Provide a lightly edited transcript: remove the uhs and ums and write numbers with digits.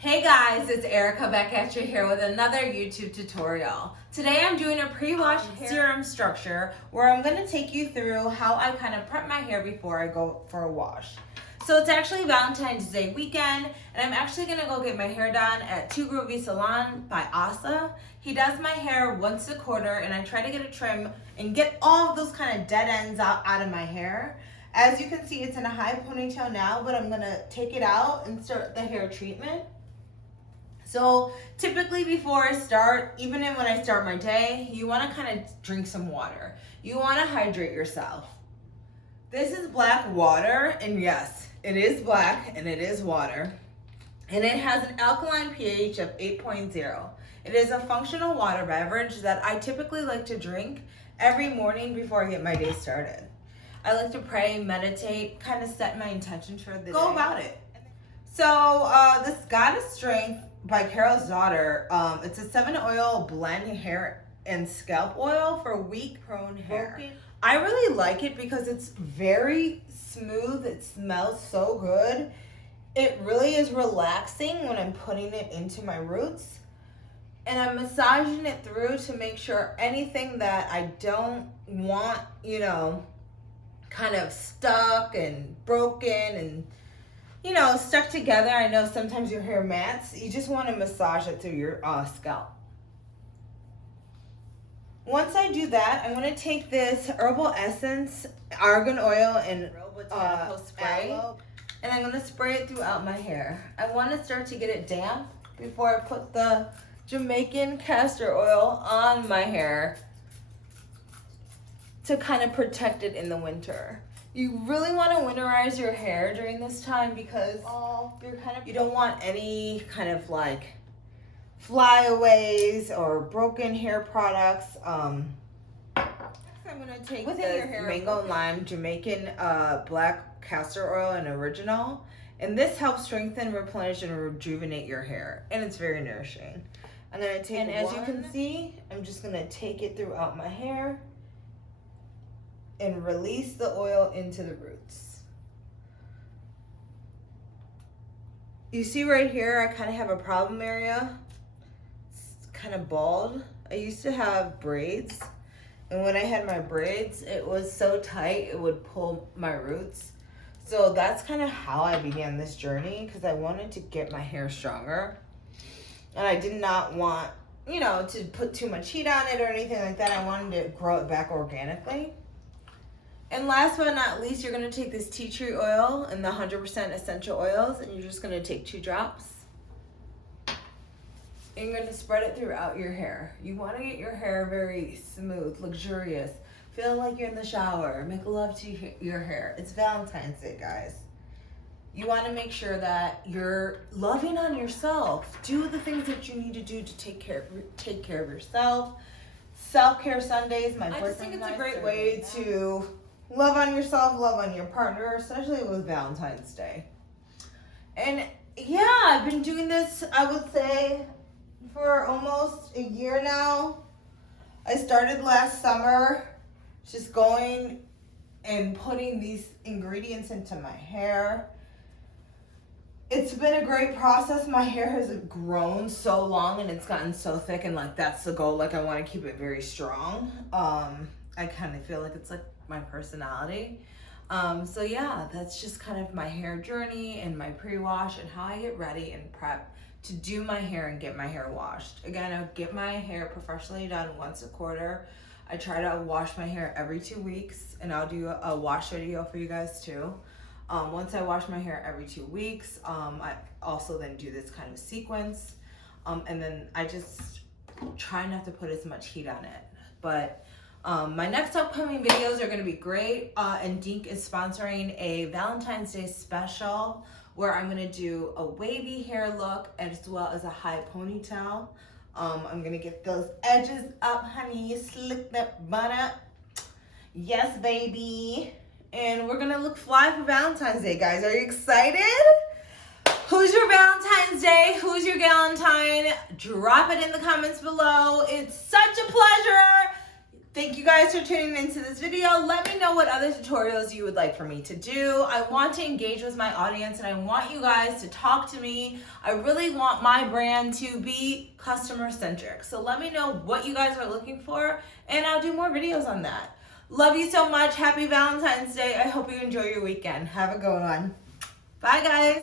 Hey guys, it's Erica back at you here with another YouTube tutorial. Today I'm doing a pre-wash serum structure where I'm going to take you through how I kind of prep my hair before I go for a wash. So it's actually Valentine's Day weekend and I'm actually going to go get my hair done at Groovy Salon by Asa. He does my hair once a quarter and I try to get a trim and get all of those kind of dead ends out of my hair. As you can see, it's in a high ponytail now, but I'm going to take it out and start the hair treatment. So typically before I start, even when I start my day, you want to kind of drink some water. You want to hydrate yourself. This is black water, and yes, it is black and it is water. And it has an alkaline pH of 8.0. It is a functional water beverage that I typically like to drink every morning before I get my day started. I like to pray, meditate, kind of set my intentions for the day. Go about it. So this Goddess Strength by Carolsdaughter, it's a 7-oil blend hair and scalp oil for weak prone hair. I really like it because it's very smooth. It smells so good. It really is relaxing when I'm putting it into my roots. And I'm massaging it through to make sure anything that I don't want, kind of stuck and broken and stuck together. I know sometimes your hair mats. You just want to massage it through your scalp. Once I do that, I'm going to take this herbal essence, argan oil, and spray, and I'm going to spray it throughout my hair. I want to start to get it damp before I put the Jamaican castor oil on my hair to kind of protect it in the winter. You really want to winterize your hair during this time because you don't want any kind of like flyaways or broken hair products. I'm going to take the mango and lime Jamaican black castor oil and original, and this helps strengthen, replenish, and rejuvenate your hair, and it's very nourishing. I'm going to take as you can see, I'm just going to take it throughout my hair and release the oil into the roots. You see right here, I kind of have a problem area. It's kind of bald. I used to have braids, and when I had my braids, it was so tight it would pull my roots. So that's kind of how I began this journey, because I wanted to get my hair stronger. And I did not want, to put too much heat on it or anything like that. I wanted to grow it back organically. And last but not least, you're going to take this tea tree oil and the 100% essential oils, and you're just going to take 2 drops. And you're going to spread it throughout your hair. You want to get your hair very smooth, luxurious. Feel like you're in the shower. Make love to your hair. It's Valentine's Day, guys. You want to make sure that you're loving on yourself. Do the things that you need to do to take care of yourself. Self-care Sundays. I just think it's a great way to love on yourself, love on your partner, especially with Valentine's Day. And yeah, I've been doing this, I would say, for almost a year now. I started last summer just going and putting these ingredients into my hair. It's been a great process. My hair has grown so long and it's gotten so thick, and that's the goal. I want to keep it very strong. I kind of feel like it's like my personality. So yeah, that's just kind of my hair journey and my pre-wash and how I get ready and prep to do my hair and get my hair washed. Again, I get my hair professionally done once a quarter. I try to wash my hair every 2 weeks, and I'll do a wash video for you guys too. Once I wash my hair every 2 weeks, I also then do this kind of sequence. And then I just try not to put as much heat on it. But my next upcoming videos are going to be great. And Dink is sponsoring a Valentine's Day special where I'm going to do a wavy hair look as well as a high ponytail. I'm going to get those edges up, honey. Slick that butt up. Yes, baby. And we're going to look fly for Valentine's Day, guys. Are you excited? Who's your Valentine's Day? Who's your Galentine? Drop it in the comments below. It's such a pleasure. Thank you guys for tuning into this video. Let me know what other tutorials you would like for me to do. I want to engage with my audience and I want you guys to talk to me. I really want my brand to be customer centric. So let me know what you guys are looking for and I'll do more videos on that. Love you so much. Happy Valentine's Day. I hope you enjoy your weekend. Have a good one. Bye guys.